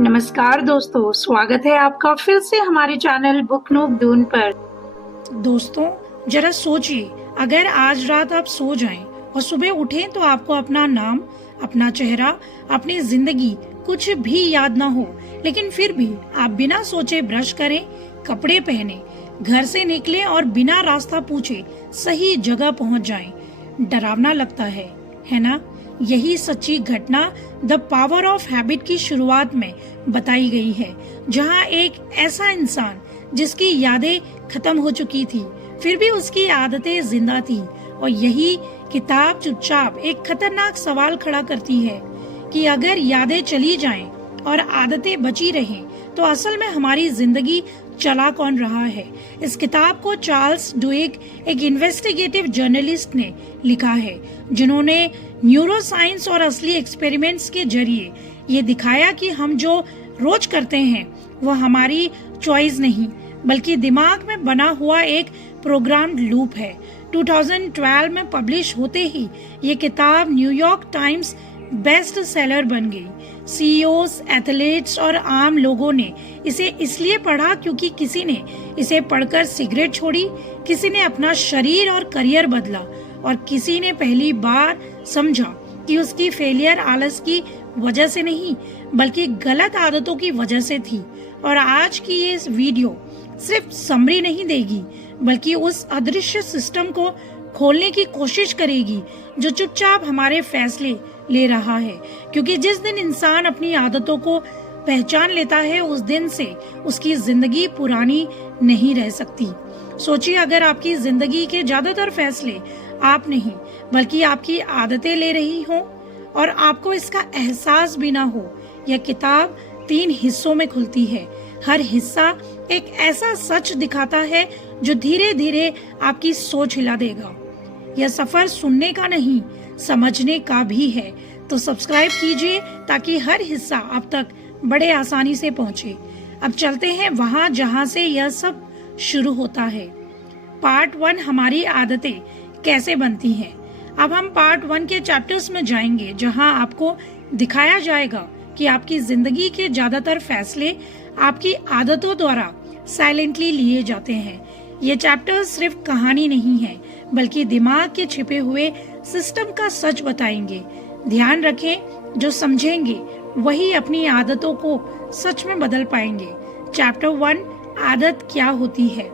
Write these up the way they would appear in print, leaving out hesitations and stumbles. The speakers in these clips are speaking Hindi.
नमस्कार दोस्तों, स्वागत है आपका फिर से हमारे चैनल बुक नूब दून पर। दोस्तों, जरा सोचिए, अगर आज रात आप सो जाएं और सुबह उठें तो आपको अपना नाम, अपना चेहरा, अपनी जिंदगी कुछ भी याद ना हो, लेकिन फिर भी आप बिना सोचे ब्रश करें, कपड़े पहने, घर से निकलें और बिना रास्ता पूछे सही जगह पहुंच जाएं। डरावना लगता है ना? यही सच्ची घटना द पावर ऑफ हैबिट की शुरुआत में बताई गई है, जहां एक ऐसा इंसान जिसकी यादें खत्म हो चुकी थी, फिर भी उसकी आदतें जिंदा थी। और यही किताब चुपचाप एक खतरनाक सवाल खड़ा करती है कि अगर यादें चली जाएं और आदतें बची रहें, तो असल में हमारी जिंदगी चला कौन रहा है। इस किताब को चार्ल्स डुइग, एक इन्वेस्टिगेटिव जर्नलिस्ट, ने लिखा है, जिन्होंने न्यूरोसाइंस और असली एक्सपेरिमेंट्स के जरिए ये दिखाया कि हम जो रोज करते हैं वो हमारी चॉइस नहीं, बल्कि दिमाग में बना हुआ एक प्रोग्राम्ड लूप है। 2012 में पब्लिश होते ही ये किताब न्यूयॉर्क टाइम्स बेस्ट सेलर बन गई। सीईओज, एथलीट्स और आम लोगों ने इसे इसलिए पढ़ा क्योंकि किसी ने इसे पढ़कर सिगरेट छोड़ी, किसी ने अपना शरीर और करियर बदला, और किसी ने पहली बार समझा कि उसकी फेलियर आलस की वजह से नहीं, बल्कि गलत आदतों की वजह से थी। और आज की ये वीडियो सिर्फ समरी नहीं देगी, बल्कि उस अदृश्य सिस्टम को खोलने की कोशिश करेगी जो चुपचाप हमारे फैसले ले रहा है। क्योंकि जिस दिन इंसान अपनी आदतों को पहचान लेता है, उस दिन से उसकी जिंदगी पुरानी नहीं रह सकती। सोचिए, अगर आपकी जिंदगी के ज्यादातर फैसले आप नहीं बल्कि आपकी आदतें ले रही हो और आपको इसका एहसास भी ना हो। यह किताब 3 हिस्सों में खुलती है। हर हिस्सा एक ऐसा सच दिखाता है जो धीरे धीरे आपकी सोच हिला देगा। यह सफर सुनने का नहीं, समझने का भी है। तो सब्सक्राइब कीजिए ताकि हर हिस्सा आप तक बड़े आसानी से पहुंचे। अब चलते हैं वहां जहां से यह सब शुरू होता है। पार्ट 1, हमारी आदतें कैसे बनती हैं। अब हम पार्ट 1 के चैप्टर्स में जाएंगे, जहां आपको दिखाया जाएगा कि आपकी जिंदगी के ज्यादातर फैसले आपकी आदतों द्वारा साइलेंटली लिए जाते हैं। ये चैप्टर सिर्फ कहानी नहीं है, बल्कि दिमाग के छिपे हुए सिस्टम का सच बताएंगे। ध्यान रखें, जो समझेंगे वही अपनी आदतों को सच में बदल पाएंगे। चैप्टर 1, आदत क्या होती है।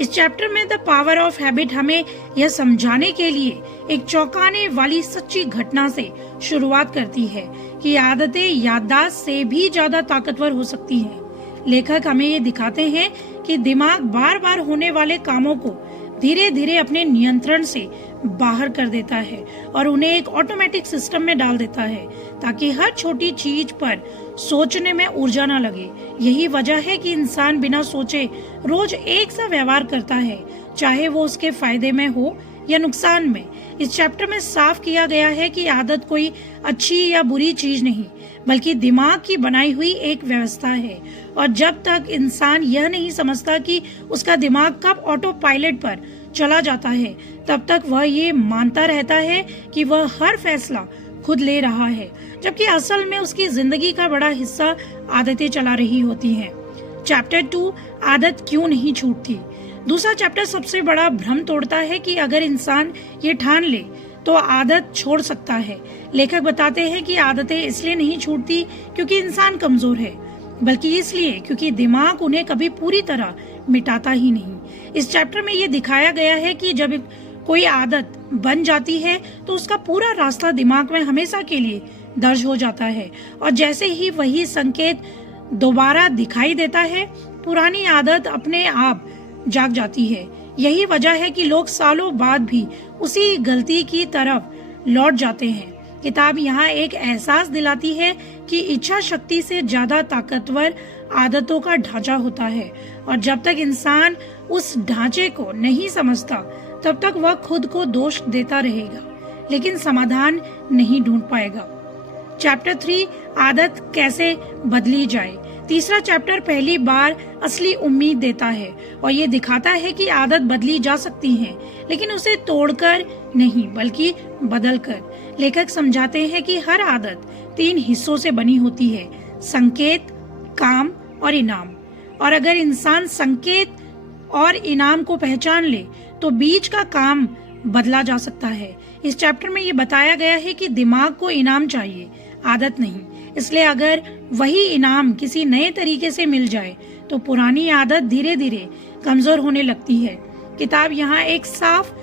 इस चैप्टर में द पावर ऑफ हैबिट हमें यह समझाने के लिए एक चौंकाने वाली सच्ची घटना से शुरुआत करती है कि आदतें याददाश्त से भी ज्यादा ताकतवर हो सकती हैं। लेखक हमें ये दिखाते हैं कि दिमाग बार बार होने वाले कामों को धीरे धीरे अपने नियंत्रण से बाहर कर देता है और उन्हें एक ऑटोमेटिक सिस्टम में डाल देता है, ताकि हर छोटी चीज पर सोचने में ऊर्जा न लगे। यही वजह है कि इंसान बिना सोचे रोज एक सा व्यवहार करता है, चाहे वो उसके फायदे में हो या नुकसान में। इस चैप्टर में साफ किया गया है कि आदत कोई अच्छी या बुरी चीज नहीं, बल्कि दिमाग की बनाई हुई एक व्यवस्था है। और जब तक इंसान यह नहीं समझता कि उसका दिमाग कब ऑटो पायलट पर चला जाता है, तब तक वह ये मानता रहता है कि वह हर फैसला खुद ले रहा है, जबकि असल में उसकी जिंदगी का बड़ा हिस्सा आदतें चला रही होती हैं। चैप्टर 2, आदत क्यों नहीं छूटती। दूसरा चैप्टर सबसे बड़ा भ्रम तोड़ता है कि अगर इंसान ये ठान ले तो आदत छोड़ सकता है। लेखक बताते हैं कि आदतें इसलिए नहीं छूटती क्योंकि इंसान कमजोर है, बल्कि इसलिए क्योंकि दिमाग उन्हें कभी पूरी तरह मिटाता ही नहीं। इस चैप्टर में ये दिखाया गया है कि जब कोई आदत बन जाती है तो उसका पूरा रास्ता दिमाग में हमेशा के लिए दर्ज हो जाता है, और जैसे ही वही संकेत दोबारा दिखाई देता है, पुरानी आदत अपने आप जाग जाती है। यही वजह है कि लोग सालों बाद भी उसी गलती की तरफ लौट जाते हैं। किताब यहाँ एक एहसास दिलाती है कि इच्छा शक्ति से ज्यादा ताकतवर आदतों का ढांचा होता है, और जब तक इंसान उस ढांचे को नहीं समझता, तब तक वह खुद को दोष देता रहेगा, लेकिन समाधान नहीं ढूंढ पाएगा। चैप्टर 3, आदत कैसे बदली जाए। तीसरा चैप्टर पहली बार असली उम्मीद देता है और ये दिखाता है कि आदत बदली जा सकती है, लेकिन उसे तोड़कर नहीं बल्कि बदलकर। लेखक समझाते हैं कि हर आदत 3 हिस्सों से बनी होती है: संकेत, काम और इनाम। और अगर इंसान संकेत और इनाम को पहचान ले तो बीच का काम बदला जा सकता है। इस चैप्टर में ये बताया गया है कि दिमाग को इनाम चाहिए, आदत नहीं। इसलिए अगर वही इनाम किसी नए तरीके से मिल जाए तो पुरानी आदत धीरे धीरे कमजोर होने लगती है। किताब यहाँ एक साफ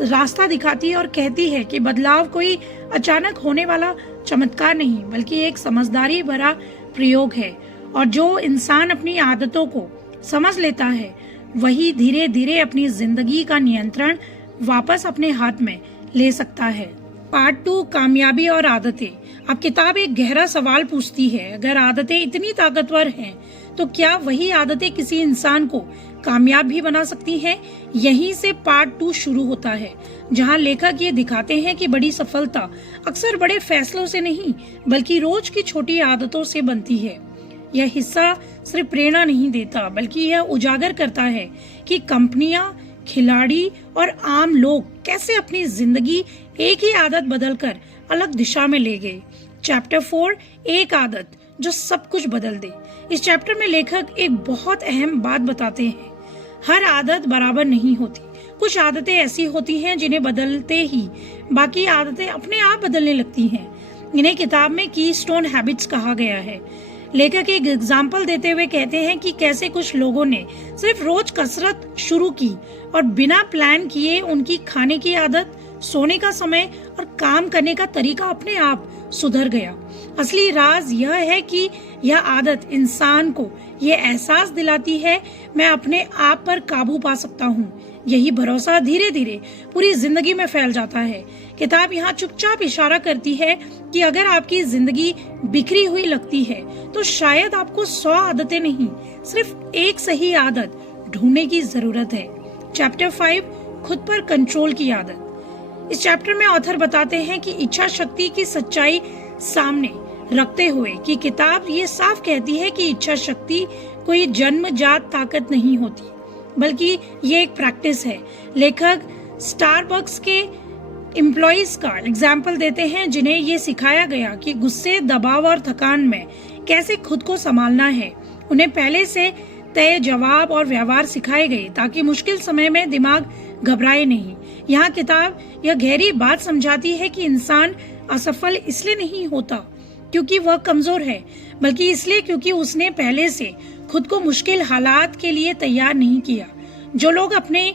रास्ता दिखाती है और कहती है कि बदलाव कोई अचानक होने वाला चमत्कार नहीं, बल्कि एक समझदारी भरा प्रयोग है। और जो इंसान अपनी आदतों को समझ लेता है वही धीरे धीरे अपनी जिंदगी का नियंत्रण वापस अपने हाथ में ले सकता है। पार्ट 2, कामयाबी और आदतें। अब किताब एक गहरा सवाल पूछती है, अगर आदतें इतनी ताकतवर हैं तो क्या वही आदतें किसी इंसान को कामयाब भी बना सकती हैं? यहीं से पार्ट 2 शुरू होता है, जहां लेखक ये दिखाते हैं कि बड़ी सफलता अक्सर बड़े फैसलों से नहीं बल्कि रोज की छोटी आदतों से बनती है। यह हिस्सा सिर्फ प्रेरणा नहीं देता बल्कि यह उजागर करता है कि कंपनियां, खिलाड़ी और आम लोग कैसे अपनी जिंदगी एक ही आदत बदलकर अलग दिशा में ले गए। चैप्टर 4, एक आदत जो सब कुछ बदल दे। इस चैप्टर में लेखक एक बहुत अहम बात बताते हैं, हर आदत बराबर नहीं होती। कुछ आदतें ऐसी होती हैं जिन्हें बदलते ही बाकी आदतें अपने आप बदलने लगती हैं। इन्हें किताब में कीस्टोन हैबिट्स कहा गया है। लेखक एक एग्जाम्पल देते हुए कहते हैं कि कैसे कुछ लोगों ने सिर्फ रोज कसरत शुरू की और बिना प्लान किए उनकी खाने की आदत, सोने का समय और काम करने का तरीका अपने आप सुधर गया। असली राज यह है कि यह आदत इंसान को यह एहसास दिलाती है, मैं अपने आप पर काबू पा सकता हूँ। यही भरोसा धीरे धीरे पूरी जिंदगी में फैल जाता है। किताब यहाँ चुपचाप इशारा करती है कि अगर आपकी जिंदगी बिखरी हुई लगती है तो शायद आपको 100 आदतें नहीं, सिर्फ एक सही आदत ढूंढने की जरूरत है। चैप्टर 5, खुद पर कंट्रोल की आदत। इस चैप्टर में ऑथर बताते हैं कि इच्छा शक्ति की सच्चाई सामने रखते हुए कि किताब ये साफ कहती है कि इच्छा शक्ति कोई जन्मजात ताकत नहीं होती बल्कि ये एक प्रैक्टिस है। लेखक स्टारबक्स के एम्प्लॉइज का एग्जाम्पल देते हैं जिन्हें ये सिखाया गया कि गुस्से, दबाव और थकान में कैसे खुद को संभालना है। उन्हें पहले से तय जवाब और व्यवहार सिखाए गए ताकि मुश्किल समय में दिमाग घबराए नहीं। यहाँ किताब यह गहरी बात समझाती है कि इंसान असफल इसलिए नहीं होता क्योंकि वह कमजोर है, बल्कि इसलिए क्योंकि उसने पहले से खुद को मुश्किल हालात के लिए तैयार नहीं किया। जो लोग अपने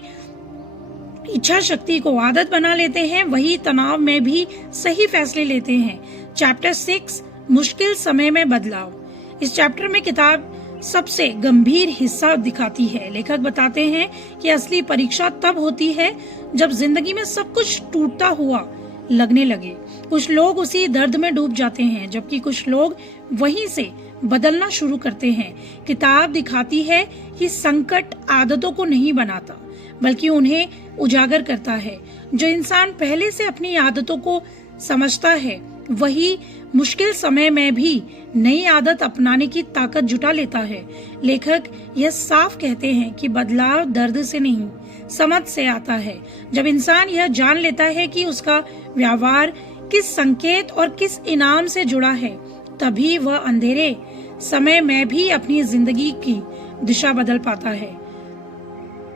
इच्छा शक्ति को आदत बना लेते हैं वही तनाव में भी सही फैसले लेते हैं। चैप्टर 6, मुश्किल समय में बदलाव। इस चैप्टर में किताब सबसे गंभीर हिस्सा दिखाती है। लेखक बताते हैं कि असली परीक्षा तब होती है जब जिंदगी में सब कुछ टूटता हुआ लगने लगे। कुछ लोग उसी दर्द में डूब जाते हैं जबकि कुछ लोग वहीं से बदलना शुरू करते हैं। किताब दिखाती है कि संकट आदतों को नहीं बनाता बल्कि उन्हें उजागर करता है। जो इंसान पहले से अपनी आदतों को समझता है वही मुश्किल समय में भी नई आदत अपनाने की ताकत जुटा लेता है। लेखक यह साफ कहते हैं कि बदलाव दर्द से नहीं, समझ से आता है। जब इंसान यह जान लेता है कि उसका व्यवहार किस संकेत और किस इनाम से जुड़ा है, तभी वह अंधेरे समय में भी अपनी जिंदगी की दिशा बदल पाता है।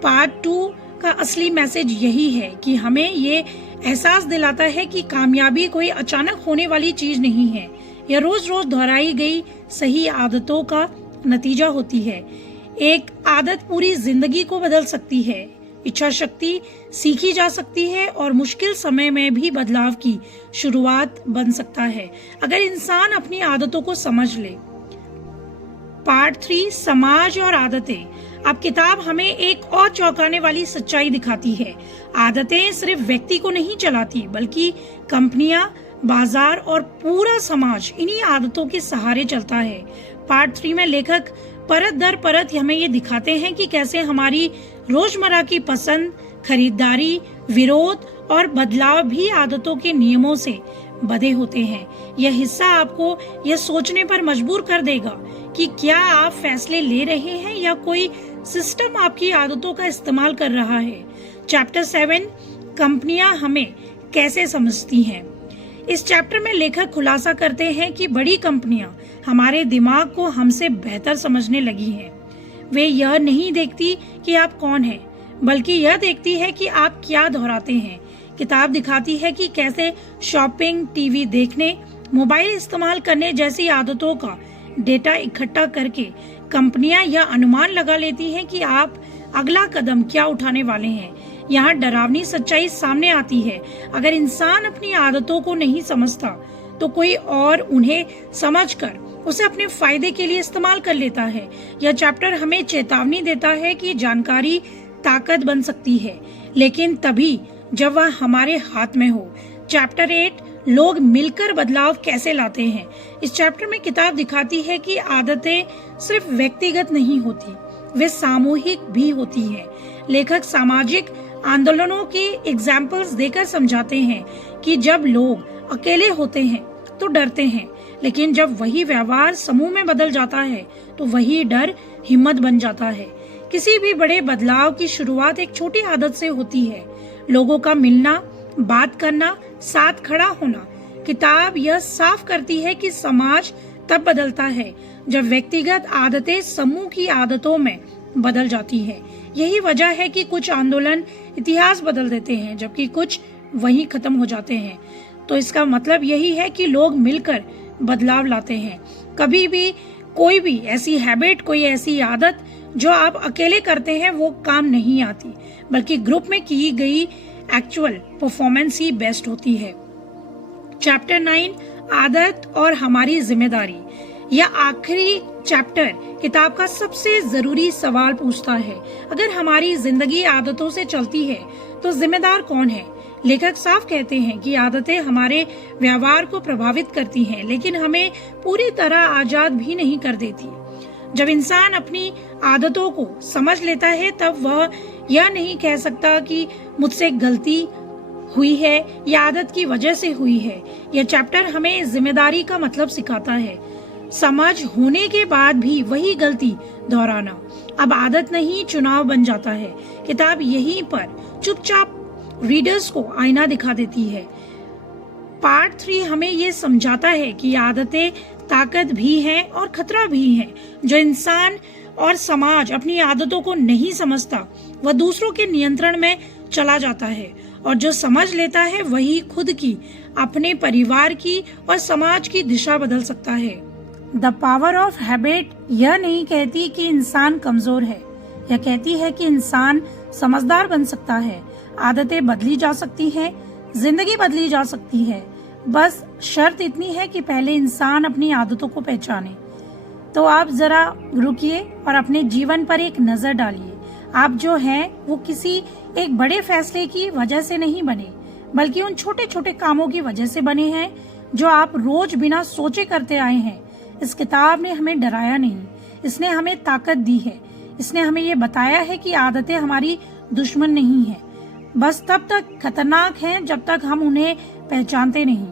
पार्ट 2 का असली मैसेज यही है कि हमें ये एहसास दिलाता है कि कामयाबी कोई अचानक होने वाली चीज नहीं है। यह रोज रोज दोहराई गई सही आदतों का नतीजा होती है। एक आदत पूरी जिंदगी को बदल सकती है। इच्छा शक्ति सीखी जा सकती है और मुश्किल समय में भी बदलाव की शुरुआत बन सकता है अगर इंसान अपनी आदतों को समझ ले। पार्ट 3, समाज और आदतें। अब किताब हमें एक और चौंकाने वाली सच्चाई दिखाती है। आदतें सिर्फ व्यक्ति को नहीं चलाती बल्कि कंपनियां, बाजार और पूरा समाज इन्हीं आदतों के सहारे चलता है। पार्ट 3 में लेखक परत दर परत हमें ये दिखाते हैं कि कैसे हमारी रोजमर्रा की पसंद, खरीदारी, विरोध और बदलाव भी आदतों के नियमों से बंधे होते हैं। यह हिस्सा आपको यह सोचने पर मजबूर कर देगा कि क्या आप फैसले ले रहे हैं या कोई सिस्टम आपकी आदतों का इस्तेमाल कर रहा है। चैप्टर 7, कंपनियां हमें कैसे समझती हैं। इस चैप्टर में लेखक खुलासा करते हैं कि बड़ी कंपनियां हमारे दिमाग को हमसे बेहतर समझने लगी हैं। वे यह नहीं देखती कि आप कौन हैं, बल्कि यह देखती है कि आप क्या दोहराते हैं। किताब दिखाती है कि कैसे शॉपिंग, टीवी देखने, मोबाइल इस्तेमाल करने जैसी आदतों का डेटा इकट्ठा करके कंपनियां यह अनुमान लगा लेती हैं कि आप अगला कदम क्या उठाने वाले हैं। यहाँ डरावनी सच्चाई सामने आती है। अगर इंसान अपनी आदतों को नहीं समझता तो कोई और उन्हें समझकर उसे अपने फायदे के लिए इस्तेमाल कर लेता है। यह चैप्टर हमें चेतावनी देता है कि जानकारी ताकत बन सकती है, लेकिन तभी जब वह हमारे हाथ में हो। चैप्टर 8, लोग मिलकर बदलाव कैसे लाते हैं। इस चैप्टर में किताब दिखाती है कि आदतें सिर्फ व्यक्तिगत नहीं होती, वे सामूहिक भी होती है। लेखक सामाजिक आंदोलनों के एग्जाम्पल्स देकर समझाते हैं कि जब लोग अकेले होते हैं तो डरते हैं, लेकिन जब वही व्यवहार समूह में बदल जाता है तो वही डर हिम्मत बन जाता है। किसी भी बड़े बदलाव की शुरुआत एक छोटी आदत से होती है। लोगों का मिलना, बात करना, साथ खड़ा होना। किताब यह साफ करती है कि समाज तब बदलता है जब व्यक्तिगत आदतें समूह की आदतों में बदल जाती है। यही वजह है कि कुछ आंदोलन इतिहास बदल देते हैं, जबकि कुछ वहीं खत्म हो जाते हैं। तो इसका मतलब यही है कि लोग मिलकर बदलाव लाते हैं। कभी भी कोई भी ऐसी हैबिट, कोई ऐसी आदत जो आप अकेले करते हैं वो काम नहीं आती, बल्कि ग्रुप में की गई एक्चुअल परफॉर्मेंस ही बेस्ट होती है। चैप्टर 9, आदत और हमारी जिम्मेदारी। यह आखिरी चैप्टर किताब का सबसे जरूरी सवाल पूछता है। अगर हमारी जिंदगी आदतों से चलती है तो जिम्मेदार कौन है? लेखक साफ कहते हैं कि आदतें हमारे व्यवहार को प्रभावित करती हैं, लेकिन हमें पूरी तरह आजाद भी नहीं कर देती। जब इंसान अपनी आदतों को समझ लेता है तब वह यह नहीं कह सकता कि मुझसे गलती हुई है या आदत की वजह से हुई है। यह चैप्टर हमें जिम्मेदारी का मतलब सिखाता है। समझ होने के बाद भी वही गलती दोहराना अब आदत नहीं, चुनाव बन जाता है। किताब यहीं पर चुपचाप रीडर्स को आईना दिखा देती है। पार्ट 3 हमें ये समझाता है कि आदतें ताकत भी हैं और खतरा भी है। जो इंसान और समाज अपनी आदतों को नहीं समझता वह दूसरों के नियंत्रण में चला जाता है, और जो समझ लेता है वही खुद की, अपने परिवार की और समाज की दिशा बदल सकता है। द पावर ऑफ हैबिट यह नहीं कहती कि इंसान कमजोर है, यह कहती है कि इंसान समझदार बन सकता है। आदतें बदली जा सकती हैं, जिंदगी बदली जा सकती है। बस शर्त इतनी है कि पहले इंसान अपनी आदतों को पहचाने। तो आप जरा रुकिए और अपने जीवन पर एक नजर डालिए। आप जो हैं वो किसी एक बड़े फैसले की वजह से नहीं बने, बल्कि उन छोटे छोटे कामों की वजह से बने हैं जो आप रोज बिना सोचे करते आए हैं। इस किताब ने हमें डराया नहीं, इसने हमें ताकत दी है। इसने हमें ये बताया है कि आदतें हमारी दुश्मन नहीं है, बस तब तक खतरनाक हैं जब तक हम उन्हें पहचानते नहीं।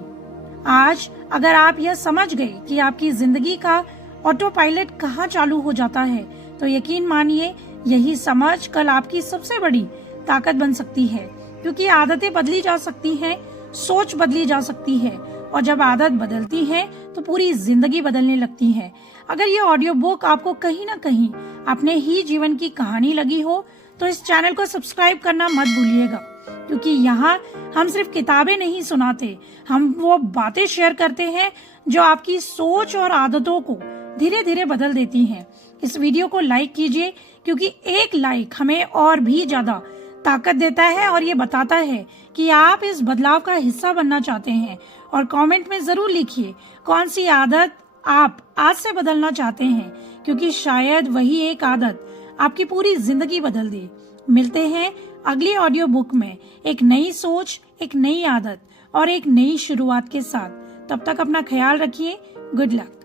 आज अगर आप यह समझ गए कि आपकी जिंदगी का ऑटो पायलट कहाँ चालू हो जाता है, तो यकीन मानिए यही समझ कल आपकी सबसे बड़ी ताकत बन सकती है। क्योंकि आदतें बदली जा सकती हैं, सोच बदली जा सकती है, और जब आदत बदलती है तो पूरी जिंदगी बदलने लगती है। अगर ये ऑडियो बुक आपको कहीं ना कहीं अपने ही जीवन की कहानी लगी हो तो इस चैनल को सब्सक्राइब करना मत भूलिएगा, क्योंकि यहाँ हम सिर्फ किताबें नहीं सुनाते, हम वो बातें शेयर करते हैं जो आपकी सोच और आदतों को धीरे धीरे बदल देती हैं। इस वीडियो को लाइक कीजिए, क्योंकि एक लाइक हमें और भी ज्यादा ताकत देता है और ये बताता है कि आप इस बदलाव का हिस्सा बनना चाहते हैं। और कमेंट में जरूर लिखिए कौन सी आदत आप आज से बदलना चाहते हैं, क्योंकि शायद वही एक आदत आपकी पूरी जिंदगी बदल दे। मिलते हैं अगली ऑडियो बुक में एक नई सोच, एक नई आदत और एक नई शुरुआत के साथ। तब तक अपना ख्याल रखिए। Good luck.